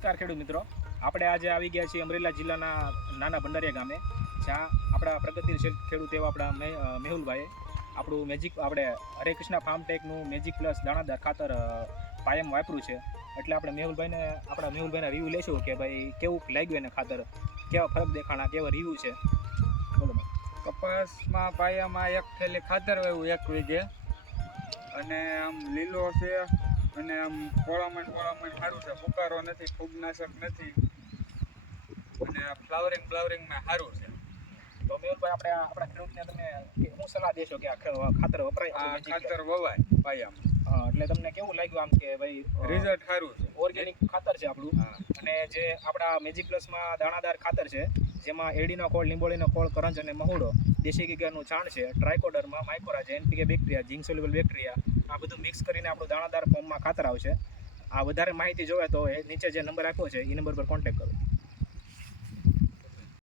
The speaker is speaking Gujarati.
નમસ્કાર ખેડૂત મિત્રો, આપણે આજે આવી ગયા છીએ અમરેલી જિલ્લાના નાના ભંડારીયા ગામે, જ્યાં આપણા પ્રગતિશીલ ખેડૂત એવા આપણા મેહુલભાઈએ આપણું મેજિક આપણે હરે કૃષ્ણ ફાર્મટેકનું મેજિક પ્લસ દાણાદાર ખાતર પાયમ વાપર્યું છે. એટલે આપણે મેહુલભાઈના રિવ્યૂ લેશું કે ભાઈ કેવું લાગ્યું એને ખાતર, કેવા ફરક દેખાણા, કેવા રિવ્યૂ છે. બોલો ભાઈ. કપાસમાં પાયામાં એક થેલી ખાતર વાવ્યું 1 વીઘે, અને આમ લીલો છે અને આમ પોળામણ સારું છે, ફુકારો નથી, ફૂગનાશક નથી, અને ફ્લાવરિંગમાં સારું છે. તો મેહુલભાઈ, આપણે આપણા ખેડૂતને તમે શું સલાહ દેશો કે આ ખાતર વપરાય? આ ખાતર વવાય પાયામાં. એટલે તમને કેવું લાગ્યું આમ કે ભાઈ રિઝલ્ટ સારું છે? ઓર્ગેનિક ખાતર છે આપણું, અને જે આપણા મેજિક પ્લસમાં દાણાદાર ખાતર છે, જેમાં એડીનો ખોળ, લીંબોળીનો ખોળ, કરંજ અને મહુડો, દેશી ગીગાનું છાણ છે, Trichoderma, mycorrhiza, NPK bacteria, zinc soluble bacteria, આ બધું મિક્સ કરીને આપણું દાણાદાર ફોર્મમાં ખાતર આવશે. આ વધારે માહિતી જોવે તો નીચે જે નંબર આપ્યો છે એ નંબર પર કોન્ટેક્ટ કરો.